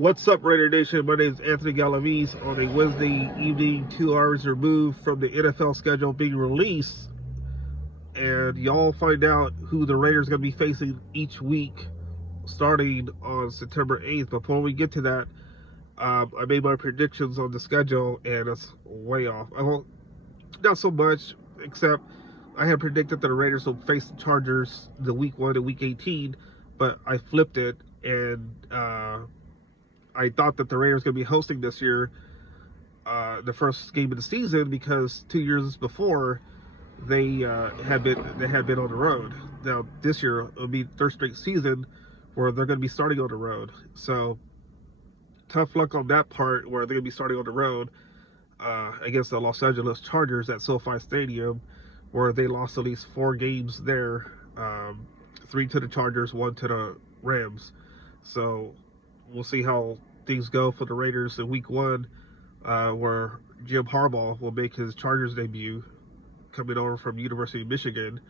What's up, Raider Nation? My name is Anthony Galaviz on a Wednesday evening, 2 hours removed from the NFL schedule being released. And y'all find out who the Raiders are going to be facing each week starting on September 8th. Before we get to that, I made my predictions on the schedule and it's way off. Not so much, except I had predicted that the Raiders will face the Chargers the week 1 and week 18, but I flipped it and I thought that the Raiders were going to be hosting this year the first game of the season because 2 years before they had been on the road. Now this year it'll be third straight season where they're going to be starting on the road. So tough luck on that part where they're going to be starting on the road against the Los Angeles Chargers at SoFi Stadium, where they lost at least 4 games there, 3 to the Chargers, 1 to the Rams. So we'll see how things go for the Raiders in week 1, where Jim Harbaugh will make his Chargers debut coming over from University of Michigan.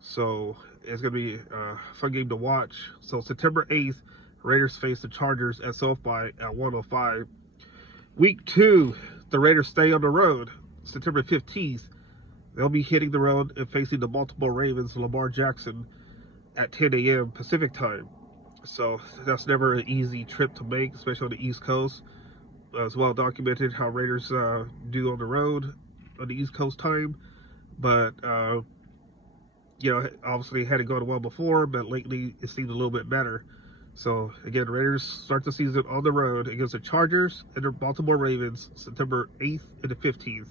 So it's going to be a fun game to watch. So September 8th, Raiders face the Chargers at SoFi at 1:05. Week 2, the Raiders stay on the road. September 15th, they'll be hitting the road and facing the Baltimore Ravens, Lamar Jackson, at 10 a.m. Pacific time. So that's never an easy trip to make, especially on the East Coast. It's well documented how Raiders do on the road on the East Coast time. But, obviously it hadn't gone well before, but lately it seemed a little bit better. So, again, Raiders start the season on the road against the Chargers and the Baltimore Ravens, September 8th and the 15th.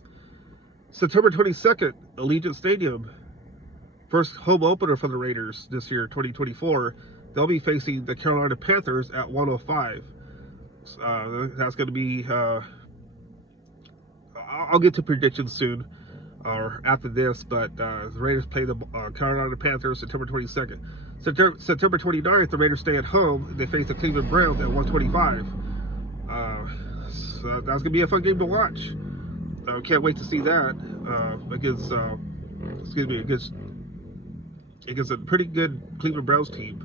September 22nd, Allegiant Stadium. First home opener for the Raiders this year, 2024. They'll be facing the Carolina Panthers at 1:05. That's going to be, I'll get to predictions soon or after this, but the Raiders play the Carolina Panthers September 22nd. September 29th, the Raiders stay at home and they face the Cleveland Browns at 1:25. So that's going to be a fun game to watch. Can't wait to see that against a pretty good Cleveland Browns team.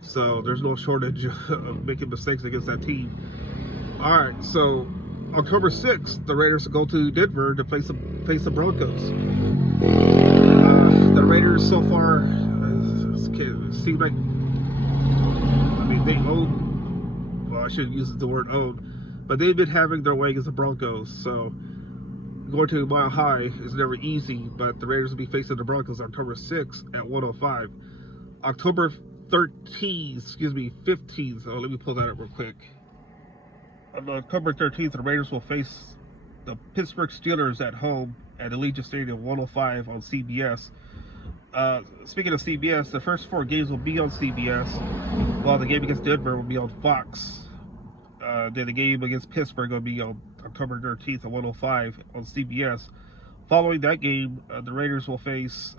So there's no shortage of making mistakes against that team. All right, so October 6th, the Raiders go to Denver to face the Broncos. The Raiders so far seem like, they own, well, I shouldn't use the word own, but they've been having their way against the Broncos. So going to Mile High is never easy, but the Raiders will be facing the Broncos October 6th at 1:05. October 15th. Oh, let me pull that up real quick. On October 13th, the Raiders will face the Pittsburgh Steelers at home at Allegiant Stadium, 1:05 on CBS. Speaking of CBS, the first 4 games will be on CBS, while the game against Denver will be on Fox. Then the game against Pittsburgh will be on October 13th at 1:05 on CBS. Following that game, the Raiders will face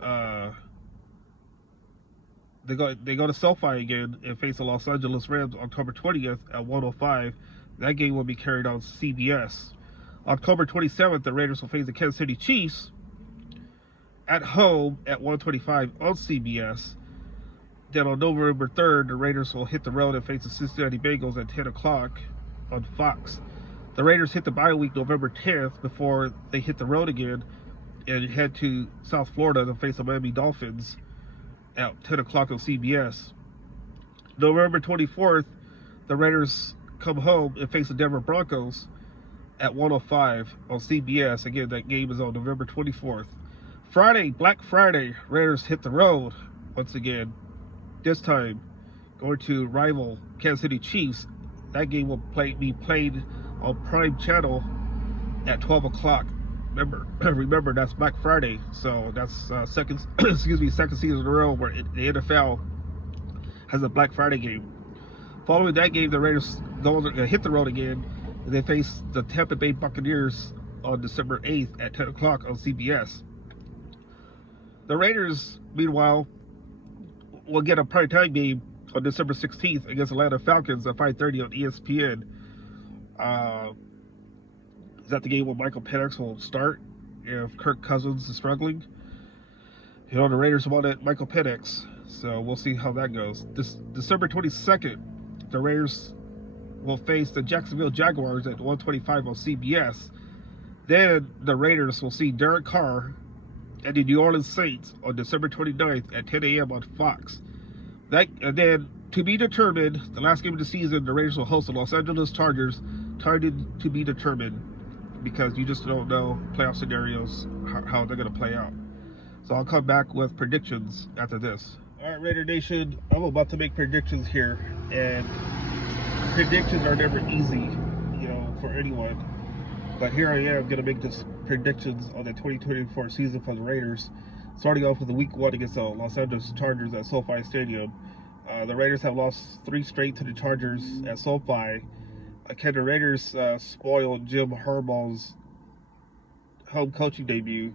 they go to SoFi again and face the Los Angeles Rams October 20th at 1:05. That game will be carried on CBS. October 27th, the Raiders will face the Kansas City Chiefs at home at 1:25 on CBS. Then on November 3rd, the Raiders will hit the road and face the Cincinnati Bengals at 10 o'clock on Fox. The Raiders hit the bye week November 10th before they hit the road again and head to South Florida to face the Miami Dolphins at 10 o'clock on CBS. November 24th, the Raiders come home and face the Denver Broncos at 1:05 on CBS. Again, that game is on November 24th. Friday, Black Friday, Raiders hit the road once again. This time, going to rival Kansas City Chiefs. That game will be played on Prime Channel at 12 o'clock. Remember, that's Black Friday, so that's second season in a row where the NFL has a Black Friday game. Following that game, the Raiders hit the road again, and they face the Tampa Bay Buccaneers on December 8th at 10 o'clock on CBS. The Raiders, meanwhile, will get a primetime game on December 16th against Atlanta Falcons at 5:30 on ESPN. Is that the game where Michael Penix will start if Kirk Cousins is struggling? The Raiders wanted Michael Penix, so we'll see how that goes. December 22nd, the Raiders will face the Jacksonville Jaguars at 1:25 on CBS. Then the Raiders will see Derek Carr and the New Orleans Saints on December 29th at 10 a.m. on Fox. And then, to be determined, the last game of the season, the Raiders will host the Los Angeles Chargers. Time to be determined, because you just don't know playoff scenarios, how they're going to play out. So I'll come back with predictions after this. All right, Raider Nation, I'm about to make predictions here, and predictions are never easy, for anyone. But here I am going to make this predictions on the 2024 season for the Raiders, starting off with the Week 1 against the Los Angeles Chargers at SoFi Stadium. The Raiders have lost 3 straight to the Chargers at SoFi. Can the Raiders spoil Jim Harbaugh's home coaching debut?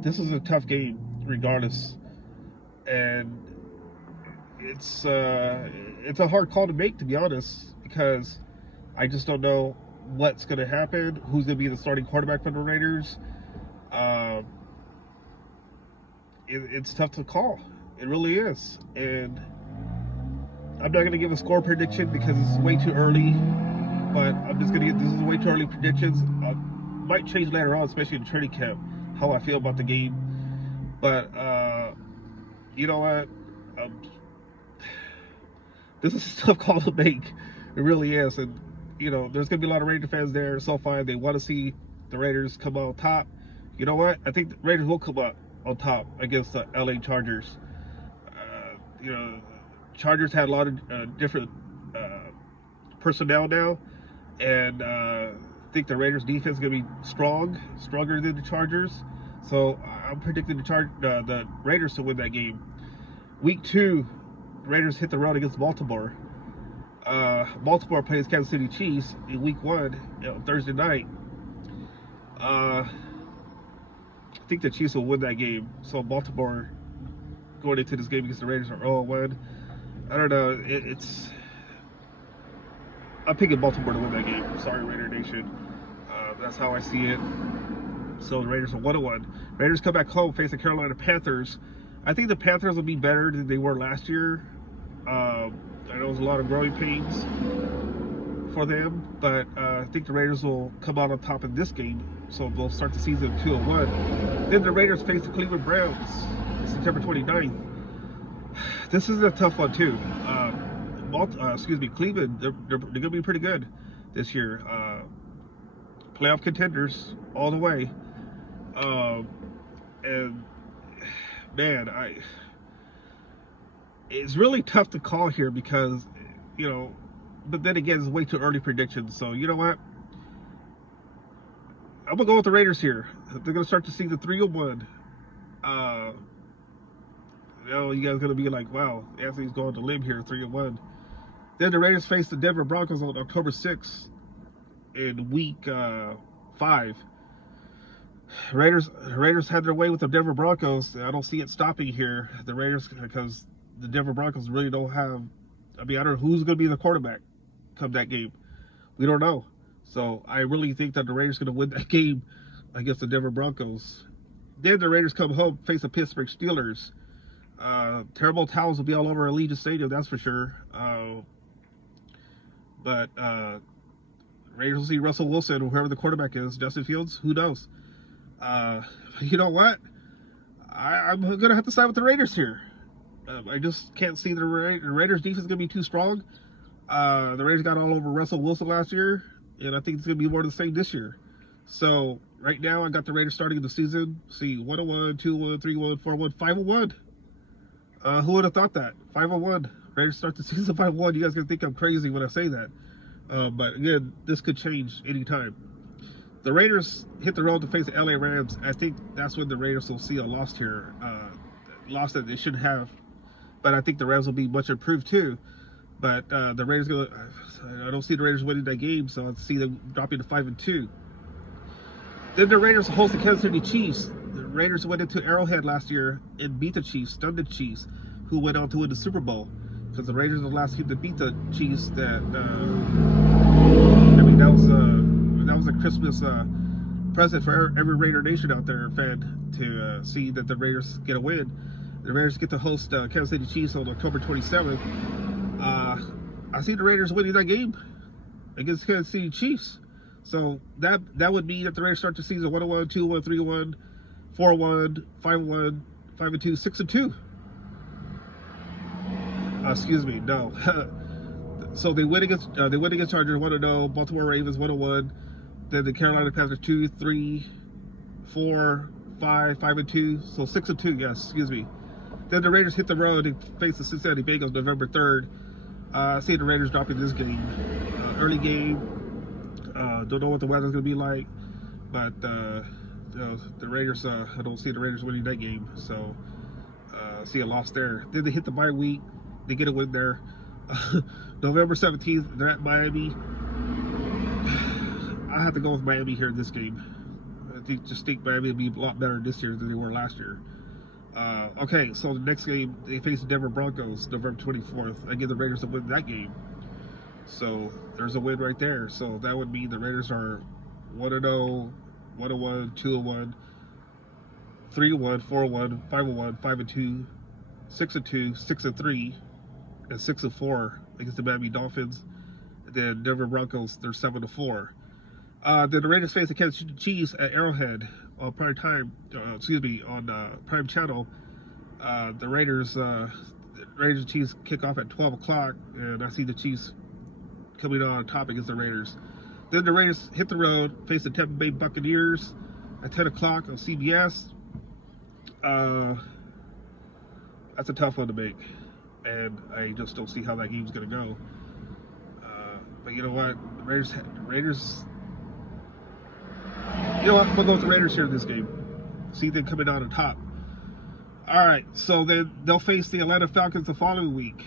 This is a tough game, regardless, and it's a hard call to make, to be honest, because I just don't know what's going to happen, who's going to be the starting quarterback for the Raiders. It's tough to call. It really is. And I'm not going to give a score prediction because it's way too early. But I'm just going to this is way too early predictions. Might change later on, especially in training camp, how I feel about the game. But, you know what? This is a tough call to make. It really is. And, there's going to be a lot of Raider fans there. So far, they want to see the Raiders come out on top. You know what? I think the Raiders will come out on top against the LA Chargers. Chargers had a lot of different personnel now, and I think the Raiders defense is going to be stronger than the Chargers. So I'm predicting the Raiders to win that game. Week 2, the Raiders hit the road against Baltimore. Baltimore plays Kansas City Chiefs in Week 1 Thursday night. I think the Chiefs will win that game. So Baltimore going into this game against the Raiders are 0-1. I don't know. I'm picking Baltimore to win that game. Sorry, Raider Nation. That's how I see it. So the Raiders are 1-1. Raiders come back home, face the Carolina Panthers. I think the Panthers will be better than they were last year. I know there's a lot of growing pains for them, but I think the Raiders will come out on top in this game. So they'll start the season 2-1. Then the Raiders face the Cleveland Browns September 29th. This is a tough one too. Cleveland, they're going to be pretty good this year. Playoff contenders all the way. And man, it's really tough to call here because, but then again, it's way too early predictions. So you know what? I'm gonna go with the Raiders here. They're gonna start to see the 3-1. You guys are gonna be like, wow, Anthony's going to limb here, 3-1. Then the Raiders face the Denver Broncos on October 6th in Week 5. Raiders had their way with the Denver Broncos. I don't see it stopping here. The Raiders, because the Denver Broncos really don't have. I don't know who's going to be the quarterback come that game. We don't know. So I really think that the Raiders are going to win that game against the Denver Broncos. Then the Raiders come home, face the Pittsburgh Steelers. Terrible towels will be all over Allegiant Stadium, that's for sure. But Raiders will see Russell Wilson, or whoever the quarterback is, Justin Fields, who knows? You know what? I'm going to have to side with the Raiders here. I just can't see the Raiders defense is going to be too strong. The Raiders got all over Russell Wilson last year, and I think it's going to be more of the same this year. So right now, I got the Raiders starting in the season. See, 1-1, 2-1, 3-1, 4-1, 5-1. Who would have thought that? 5-1. Raiders start the season 5-1. You guys are going to think I'm crazy when I say that. But again, this could change anytime. The Raiders hit the road to face the LA Rams. I think that's when the Raiders will see a loss here. Loss that they shouldn't have. But I think the Rams will be much improved too. But the Raiders, I don't see the Raiders winning that game, so I see them dropping to 5-2. Then the Raiders host the Kansas City Chiefs. The Raiders went into Arrowhead last year and beat the Chiefs, stunned the Chiefs, who went on to win the Super Bowl. Because the Raiders were the last team to beat the Chiefs. That was a Christmas present for every Raider Nation out there fan to see that the Raiders get a win. The Raiders get to host Kansas City Chiefs on October 27th. I see the Raiders winning that game against Kansas City Chiefs. So that would mean that the Raiders start the season 1-1, 2-1, 3-1, 4-1, 5-1, 5-2, 6-2. Excuse me, no. So they win against Chargers 1-0, Baltimore Ravens 1-1, then the Carolina Panthers 2, 3, 4, 5, 5-2, so 6-2. Yes, excuse me. Then the Raiders hit the road and face the Cincinnati Bengals November 3rd. I see the Raiders dropping this game. Early game. Don't know what the weather's gonna be like, but the Raiders. I don't see the Raiders winning that game. So see a loss there. Then they hit the bye week. They get a win there. November 17th, they're at Miami. I have to go with Miami here in this game. I just think Miami will be a lot better this year than they were last year. Okay, so the next game, they face the Denver Broncos, November 24th. I give the Raiders a win that game. So there's a win right there. So that would mean the Raiders are 1-0, 1-1, 2-1, 3-1, 4-1, 5-1, 5-2, 6-2, 6-3, and 6-4 against the Miami Dolphins. And then Denver Broncos, they're 7-4. Then the Raiders face the Kansas City Chiefs at Arrowhead on prime time. On Prime Channel. The Raiders and Chiefs kick off at 12 o'clock, and I see the Chiefs coming on top against the Raiders. Then the Raiders hit the road, face the Tampa Bay Buccaneers at 10 o'clock on CBS. That's a tough one to make, and I just don't see how that game's going to go. But you know what? The Raiders. You know what? I'm going to go with the Raiders here in this game. See them coming out on top. All right, so then they'll face the Atlanta Falcons the following week.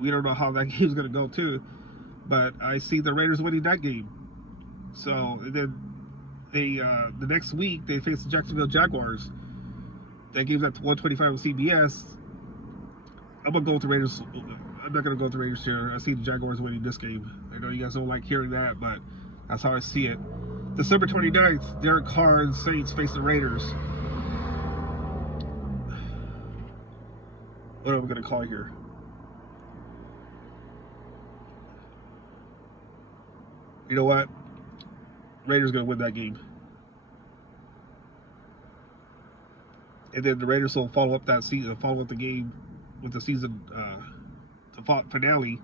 We don't know how that game's going to go, too. But I see the Raiders winning that game. So then the next week, they face the Jacksonville Jaguars. That game's at 1:25 on CBS. I'm going to go with the Raiders. I'm not going to go with the Raiders here. I see the Jaguars winning this game. I know you guys don't like hearing that, but that's how I see it. December 29th, Derek Carr and Saints face the Raiders. What am I going to call here? You know what? Raiders going to win that game. And then the Raiders will follow up the game with the season finale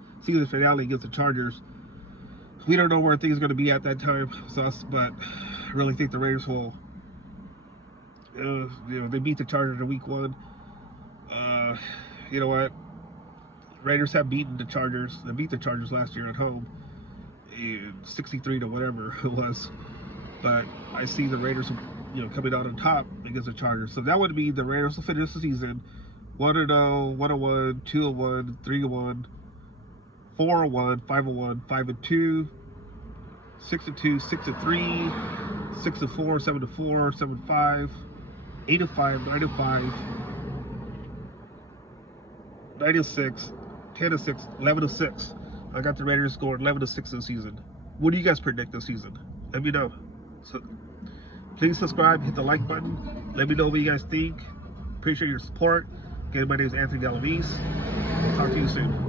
against the Chargers. We don't know where things are going to be at that time, but I really think the Raiders will. They beat the Chargers in week 1. You know what? Raiders have beaten the Chargers. They beat the Chargers last year at home, 63 to whatever it was. But I see the Raiders, coming out on top against the Chargers. So that would mean the Raiders will finish the season 1-0, 1-1, 2-1, 3-1, 4-1, 5-1, 5-2, 6-2, 6-3, 6-4, 7-4, 7-5, 8-5, 9-5, 9-6, 10-6, 11-6. I got the Raiders scoring 11-6 this season. What do you guys predict this season? Let me know. So please subscribe, hit the like button. Let me know what you guys think. Appreciate your support. Again, my name is Atl W. I'll talk to you soon.